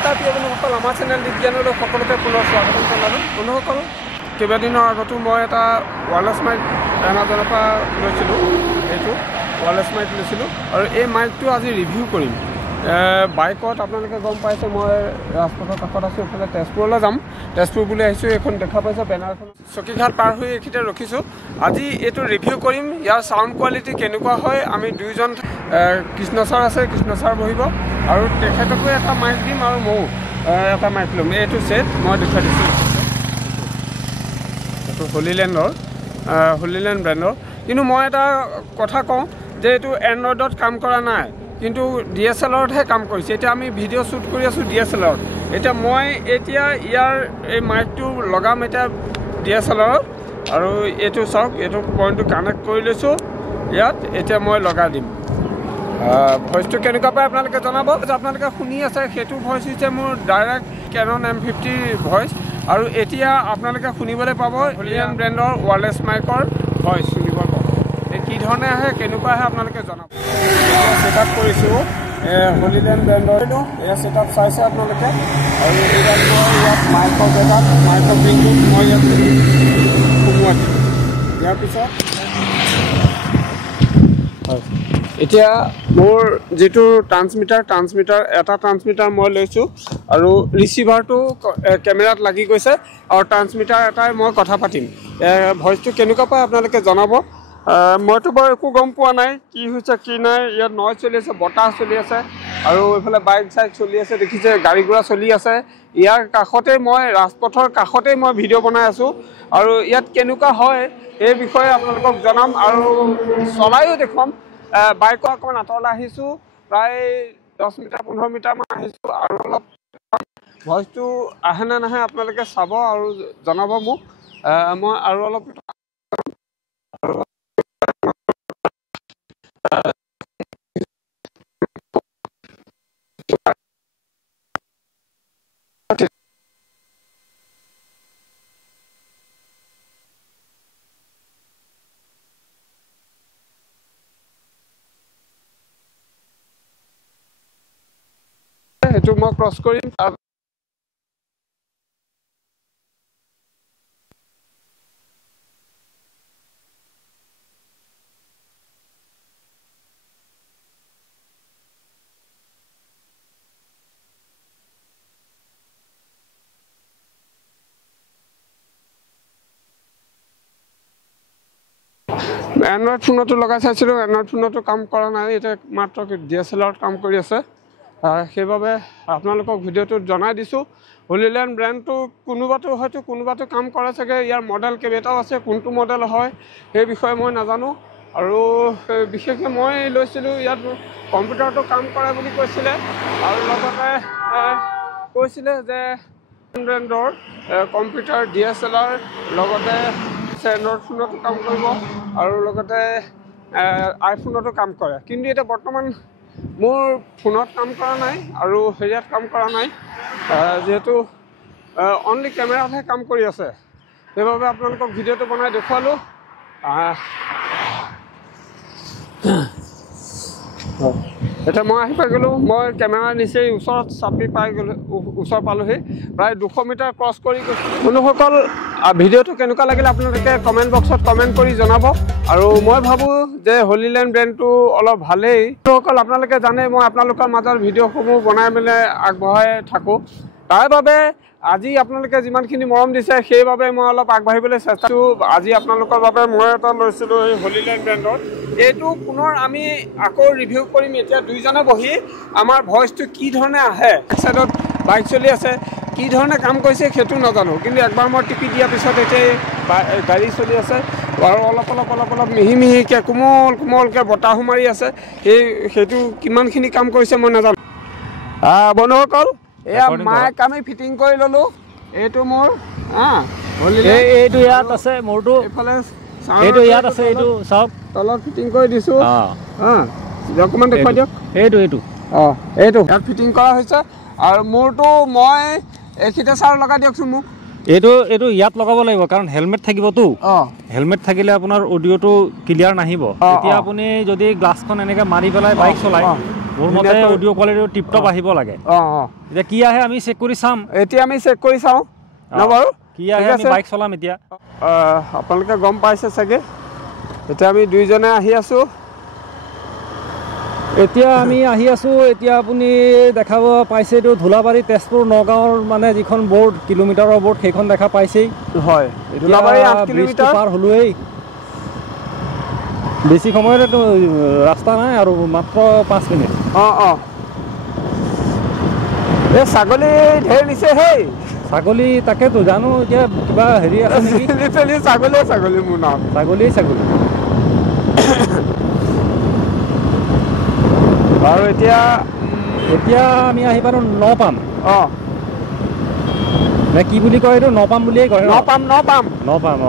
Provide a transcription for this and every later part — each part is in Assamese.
নমস্কাৰ প্ৰিয় বন্ধুসকল, আমাৰ চেনেল বিজ্ঞানলৈ সকলোকে পুনৰ স্বাগতম জনালোঁ। বন্ধুসকল, কেইবাদিনৰ আগতো মই এটা ৱায়াৰলেছ মাইক এমাজনৰ পৰা লৈছিলোঁ। এইটো ৱায়াৰলেছ মাইক লৈছিলোঁ আৰু এই মাইকটো আজি ৰিভিউ কৰিম। বাইকত আপোনালোকে গম পাইছে মই ৰাজপথৰ কাষত আছোঁ, এইফালে তেজপুৰলৈ যাম। তেজপুৰ বুলি আহিছোঁ, এইখন দেখা পাইছে বেনাৰখন। চকীঘাট পাৰ হৈ এইখিনিতে ৰখিছোঁ। আজি এইটো ৰিভিউ কৰিম, ইয়াৰ চাউণ্ড কোৱালিটি কেনেকুৱা হয়। আমি দুইজন, কৃষ্ণ ছাৰ আছে, কৃষ্ণ ছাৰ বহিব আৰু তেখেতকো এটা মাইক দিম আৰু ময়ো এটা মাইক ল'ম। এইটো ছেট মই দেখুৱাই দিছোঁ, এইটো হলিলেণ্ড ব্ৰেণ্ডৰ। কিন্তু মই এটা কথা কওঁ যে এইটো এণ্ড্ৰইডত কাম কৰা নাই, কিন্তু DSLRতহে কাম কৰিছে। এতিয়া আমি ভিডিঅ' শ্বুট কৰি আছোঁ DSLRত। এতিয়া মই ইয়াৰ এই মাইকটো লগাম এতিয়া DSLRত আৰু এইটো চাওক, এইটো পইণ্টটো কানেক্ট কৰি লৈছোঁ ইয়াত। এতিয়া মই লগাই দিম। ভইচটো কেনেকুৱা পায় আপোনালোকে জনাব। আপোনালোকে শুনি আছে সেইটো ভইচ হৈছে মোৰ ডাইৰেক্ট কেনন M50 ভইচ। আৰু এতিয়া আপোনালোকে শুনিবলৈ পাব হলিলেণ্ড ব্ৰেণ্ডৰ ৱায়াৰলেছ মাইকৰ ভইচ শুনিব পাব। এই কি ধৰণে আহে কেনেকুৱা আহে আপোনালোকে জনাব। ছেট আপ কৰিছোঁ হলিলেণ্ড ব্ৰেণ্ডৰ, এয়া ছেট আপ চাইছে আপোনালোকে। আৰু এইডাল মই ইয়াত মাইকৰ জেগাত মাইকৰ পিনটো মই ইয়াত সোমোৱাই দিম। ইয়াৰ পিছত এতিয়া মোৰ যিটো ট্ৰান্সমিটাৰ এটা ট্ৰান্সমিটাৰ মই লৈছোঁ আৰু ৰিচিভাৰটো কেমেৰাত লাগি গৈছে আৰু ট্ৰান্সমিটাৰ এটাই মই কথা পাতিম। ভইচটো কেনেকুৱা পায় আপোনালোকে জনাব। মইতো বাৰু একো গম পোৱা নাই কি হৈছে কি নাই। ইয়াত নইজ চলি আছে, বতাহ চলি আছে আৰু এইফালে বাইক চাইক চলি আছে, দেখিছে গাড়ী ঘোঁৰা চলি আছে। ইয়াৰ কাষতে ৰাজপথৰ কাষতেই মই ভিডিঅ' বনাই আছোঁ আৰু ইয়াত কেনেকুৱা হয় এই বিষয়ে আপোনালোকক জনাম আৰু চলায়ো দেখুৱাম। বাইকৰ অকণমান আঁতৰলৈ আহিছোঁ, প্ৰায় 10 মিটাৰ 15 মিটাৰমান আহিছোঁ আৰু অলপ ভইচটো আহে নে নাহে আপোনালোকে চাব আৰু জনাব মোক। মই আৰু অলপ সেইটো মই ক্ৰছ কৰিম। এণ্ড্ৰইড ফোনতো লগাই চাইছিলোঁ, এণ্ড্ৰইড ফোনতো কাম কৰা নাই। এতিয়া মাত্ৰ DSLRত কাম কৰি আছে। সেইবাবে আপোনালোকক ভিডিঅ'টোত জনাই দিছোঁ। হলিলেণ্ড ব্ৰেণ্ডটো কোনোবাটো কাম কৰে চাগে। ইয়াৰ মডেল কেইবাটাও আছে, কোনটো মডেল হয় সেই বিষয়ে মই নাজানো। আৰু বিশেষকৈ মই লৈছিলোঁ ইয়াত কম্পিউটাৰটো কাম কৰে বুলি কৈছিলে আৰু লগতে কৈছিলে যে ব্ৰেণ্ডৰ কম্পিউটাৰ DSLR লগতে এণ্ড্ৰইড ফোনতো কাম কৰিব আৰু লগতে আইফোনতো কাম কৰে। কিন্তু এতিয়া বৰ্তমান মোৰ ফোনত কাম কৰা নাই আৰু হেৰিয়াত কাম কৰা নাই, যিহেতু অনলি কেমেৰাতহে কাম কৰি আছে। সেইবাবে আপোনালোকক ভিডিঅ'টো বনাই দেখুৱালোঁ। এতিয়া মই আহি পাই গ'লোঁ। মই কেমেৰা নিচেই ওচৰত চাপি ওচৰ পালোঁহি, প্ৰায় 200 মিটাৰ ক্ৰছ কৰি গৈছোঁ। বন্ধুসকল, ভিডিঅ'টো কেনেকুৱা লাগিলে আপোনালোকে কমেণ্ট বক্সত কমেণ্ট কৰি জনাব। আৰু মই ভাবোঁ যে হলিলেণ্ড ব্ৰেণ্ডটো অলপ ভালেই। বন্ধুসকল, আপোনালোকে জানে মই আপোনালোকৰ মাজত ভিডিঅ'সমূহ বনাই মেলি আগবঢ়াই থাকোঁ। তাৰ বাবে আজি আপোনালোকে যিমানখিনি মৰম দিছে সেইবাবে মই অলপ আগবাঢ়িবলৈ চেষ্টা কৰোঁ। আজি আপোনালোকৰ বাবে মই এটা লৈছিলোঁ এই হলিলেণ্ড ব্ৰেণ্ডৰ। এইটো পুনৰ আমি আকৌ ৰিভিউ কৰিম। এতিয়া দুইজনে বহি আমাৰ ভইচটো কি ধৰণে আহে, এক চাইডত বাইক চলি আছে, কি ধৰণে কাম কৰিছে সেইটো নাজানো। কিন্তু একবাৰ মই টিপি দিয়াৰ পিছত এতিয়া গাড়ী চলি আছে আৰু অলপ মিহিকৈ কোমলকৈ বতাহো মাৰি আছে। সেইটো কিমানখিনি কাম কৰিছে মই নাজানো। বন্ধুসকল, এয়া মাইক আমি ফিটিং কৰি ল'লোঁ। এইটো মোৰ এইটো ইয়াত আছে, মোৰটো এইফালে এইটো ইয়াত আছে, এইটো চাওক তলত ফিটিং কৰি দিছোঁ। অকণমান দেখুৱাই দিয়ক। এইটো এইটো ইয়াত ফিটিং কৰা হৈছে আৰু মোৰটো মই এইখিনিতে ছাৰ লগাই দিয়কচোন মোক। এইটো ইয়াত লগাব লাগিব কাৰণ হেলমেট থাকিবতো। হেলমেট থাকিলে আপোনাৰ অডিঅ'টো ক্লিয়াৰ নাহিব। এতিয়া আপুনি যদি গ্লাছখন এনেকৈ মাৰি পেলাই বাইক চলায়, মোৰ মতে অডিঅ' কোৱালিটি টিপটপ আহিব লাগে এতিয়া কি আহে আমি চেক কৰি চাম এতিয়া আমি চেক কৰি চাওঁ ন বাৰু কি আহে আমি বাইক চলাম এতিয়া আপোনালোকে গম পাইছে চাগে এতিয়া আমি দুইজনে আহি আছোঁ এতিয়া আমি আহি আছোঁ এতিয়া আপুনি দেখাব পাইছে এইটো ধুলাবাৰী তেজপুৰ নগাঁৱৰ মানে যিখন বৰ্ড কিলোমিটাৰৰ বৰ্ড সেইখন দেখা পাইছেই হয় ধুলাবাৰী 8 কিলোমিটাৰ পাৰ হ'লোৱেই বেছি সময়ত ৰাস্তা নাই আৰু মাত্ৰ 5 মিনিট এই ছাগলী ঢেৰ নিছে হেই ছাগলী তাকেতো জানো এতিয়া কিবা হেৰি আছে নেকি ছাগলী মোৰ নাম ছাগলী আৰু এতিয়া আমি আহি পালোঁ নপাম নে কি বুলি কয় এইটো নপাম বুলিয়েই কয় নপাম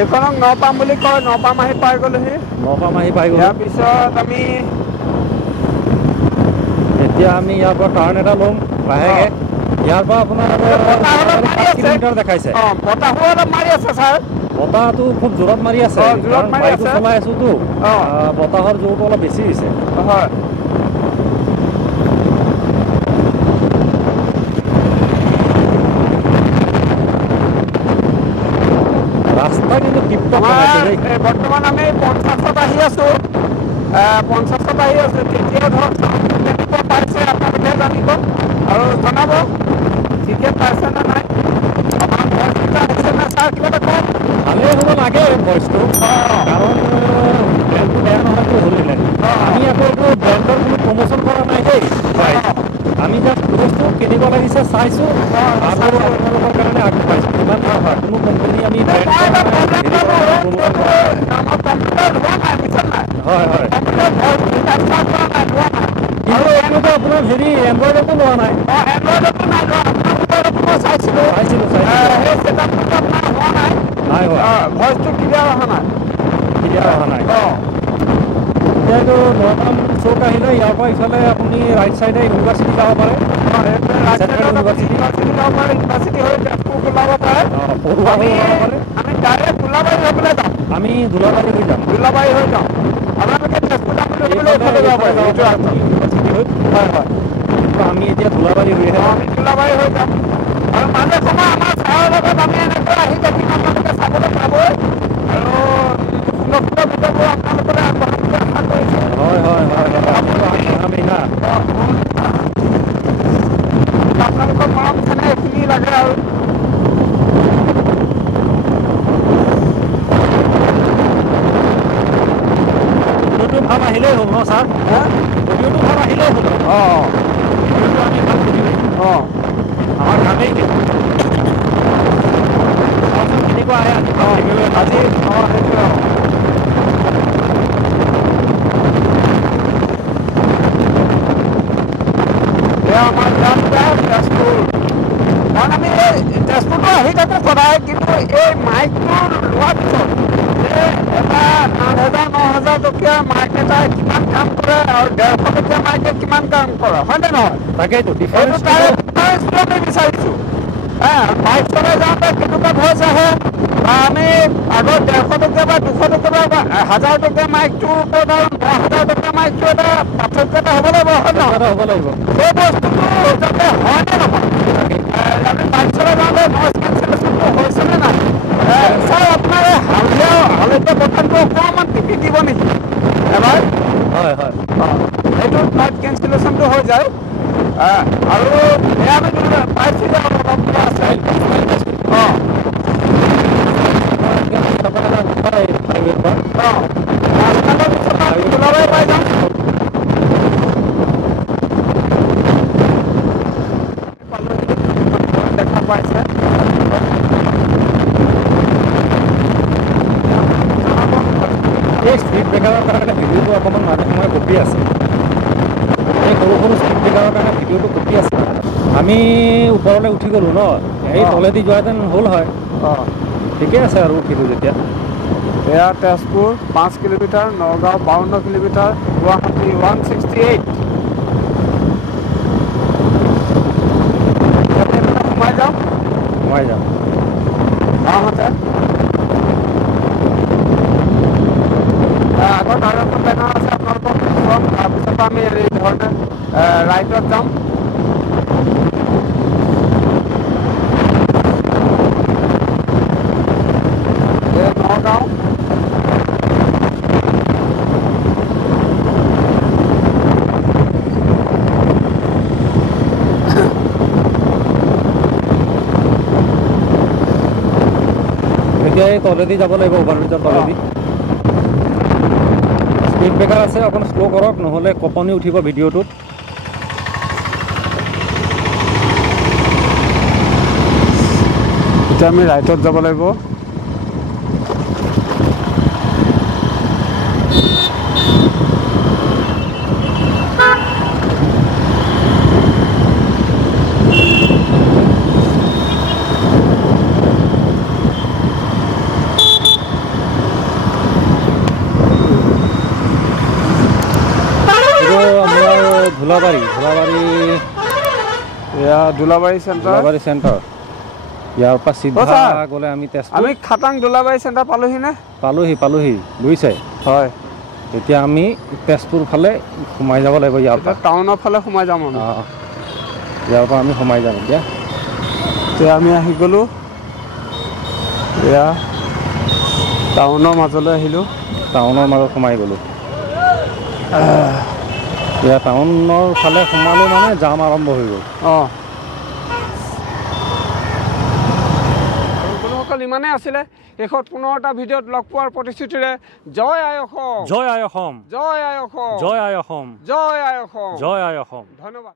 এইখনক নপাম বুলি কয় নপাম আহি পাই গ'লোহি ইয়াৰ পিছত আমি এতিয়া ইয়াৰ পৰা টাৰ্ণ এটা ল'ম লাহেকৈ ইয়াৰ পৰা আপোনাৰ 5 কিলোমিটাৰ দেখাইছে বতাহো অলপ মাৰি আছে ছাৰ বতাহটো খুব জোৰত মাৰি আছে বাইকটো চলাই আছোঁতো বতাহৰ জোৰটো অলপ বেছি হৈছে হয় ৰাস্তা কিন্তু টিপটপ বৰ্তমান আমি 50ত আহি আছোঁ 50ত আহি আছোঁ তেতিয়া ধৰক কেনেকুৱা পাইছে আপোনালোকে জানিব আৰু জনাব ঠিকে পাইছে নে নাই আমাৰ ভইচকেইটা আহিছে নে ছাৰ কিবা এটা কওক ভালেই হ'ব লাগে ভইচটো কাৰণ ব্ৰেণ্ডটো বেয়া নহয়তো ধৰিলে আমি আকৌ এইটো ব্ৰেণ্ডৰ কোনো প্ৰমোশ্যন কৰা নাই দেই আমি জাষ্ট বস্তু কিনিব লাগিছে চাইছোঁ আৰু আপোনালোকৰ কাৰণে আগবঢ়াইছোঁ ইমান হয় কোনো কোম্পানী আমি হয় কিন্তু এনেকুৱা আপোনাৰ হেৰি এণ্ড্ৰইডতো লোৱা নাই চাইছিলোঁ ভইচটো ক্লিয়াৰ অহা নাই এতিয়াতো নগাঁও চৌক আহিলে ইয়াৰ পৰা ইফালে আপুনি ৰাইট চাইডে ইউনিভাৰ্চিটি যাব পাৰে আমি ধুলাবাৰী হৈ যাম আমি এতিয়া ধুলাবাৰী হৈ যাম আৰু মাজে সময় আমাৰ ছাৰৰ লগত আমি এনেকৈ আহি থাকিম আপোনালোকে চাবলৈ পাবই আৰু সুন্দৰ ভিডিঅ'বোৰ আপোনালোকলৈ আগবঢ়াবলৈ আশা কৰিছোঁ আপোনালোকৰ মৰম চেনেহ এইখিনি লাগে আৰু অডিঅ'টো ভাল আহিলেই হ'ল ন ছাৰ অডিঅ'টো ভাল আহিলেই হ'ল অডিঅ'টো আমি ভাল সুধিলোঁ আমাৰ কামেই কেনেকুৱা আহে আজি সেইটোৱে আমাৰ তেজপুৰ কাৰণ আমি তেজপুৰটো আহি থাকোঁ সদায় কিন্তু এই মাইকটো লোৱাৰ পিছত এটা 8,000-9,000 টকীয়া মাইক এটাই কিমান কাম কৰে আৰু 150 টকীয়া মাইকে কিমান কাম কৰে হয়নে নহয় তাকেইতো ডিফাৰেন্সটো আমি বিচাৰিছোঁ বাইক চলাই যাওঁতে কেনেকুৱা ভইচ আহে বা আমি আগত 150 টকীয়া বা 200 টকীয়া বা 1000 টকীয়া মাইকটোৰ ওপৰত আৰু 9,000 টকীয়া মাইকটো এটা পাৰ্থক্য এটা হ'ব লাগিব হয় নহয় সেই বস্তুটো যাতে হয়নে নহয় আমি বাইক চলাই যাওঁতে নইজ কেঞ্চেলেশ্যনটো হৈছেনে নাই ছাৰ আপোনাৰ এই হালধীয়া বটনটো অকণমান টিপি দিব নেকি এবাৰ সেইটো নইজ কেঞ্চেলেশ্যনটো হৈ যায় আৰু আমি পাইছোঁ যে অলপ আছে পাই যাম দেখা পাইছে এই স্পীড ব্ৰেকাৰৰ কাৰণে ভিডিঅ'টো অকণমান মাজে সময়ে কপি আছে এই সৰু স্পীড ব্ৰেকাৰৰ কাৰণে ভিডিঅ'টো কপি আছে আমি ওপৰলৈ উঠি গ'লোঁ ন এই তলেদি যোৱাহেঁতেন হ'ল হয় ঠিকে আছে আৰু উঠিলোঁ যেতিয়া এয়া তেজপুৰ 5 কিলোমিটাৰ নগাঁও 52 কিলোমিটাৰ গুৱাহাটী 168 সোমাই যাম গাঁৱতে আগত আৰু এখন বেনাৰ আছে আপোনালোকক তাৰপিছত আমি এই ধৰণে ৰাইটত যাম। নগাঁও এতিয়া এই তলেদি যাব লাগিব, অভাৰব্ৰিজৰ তলেদি। স্পীড ব্ৰেকাৰ আছে, অকণ শ্ল' কৰক, নহ'লে কঁপনি উঠিব ভিডিঅ'টোত। এতিয়া আমি ৰাইটত যাব লাগিব। ধুলাবাৰী এয়া দোলাবাৰী চেণ্টাৰ। ইয়াৰ পৰা চিধা গ'লে আমি তেজপুৰ। আমি খাটাং দোলাবাৰী চেণ্টাৰ পালোহিনে? পালোহি বুজিছে? হয়। এতিয়া আমি তেজপুৰ ফালে সোমাই যাব লাগিব। ইয়াৰ পৰা টাউনৰ ফালে সোমাই যাম। ইয়াৰ পৰা আমি সোমাই যাম। এতিয়া আমি আহি গ'লোঁ, এয়া টাউনৰ মাজলৈ আহিলোঁ। টাউনৰ মাজত সোমাই গ'লোঁ। এতিয়া টাউনৰ ফালে সোমালোঁ মানে জাম আৰম্ভ হৈ গ'ল। বন্ধুসকল, ইমানেই আছিলে। শেষত পুনৰ এটা ভিডিঅ'ত লগ পোৱাৰ প্ৰতিশ্ৰুতিৰে জয় আই অসম, জয় আই অসম, জয় আই অসম, জয় আই অসম, জয় আই অসম, জয় আই অসম। ধন্যবাদ।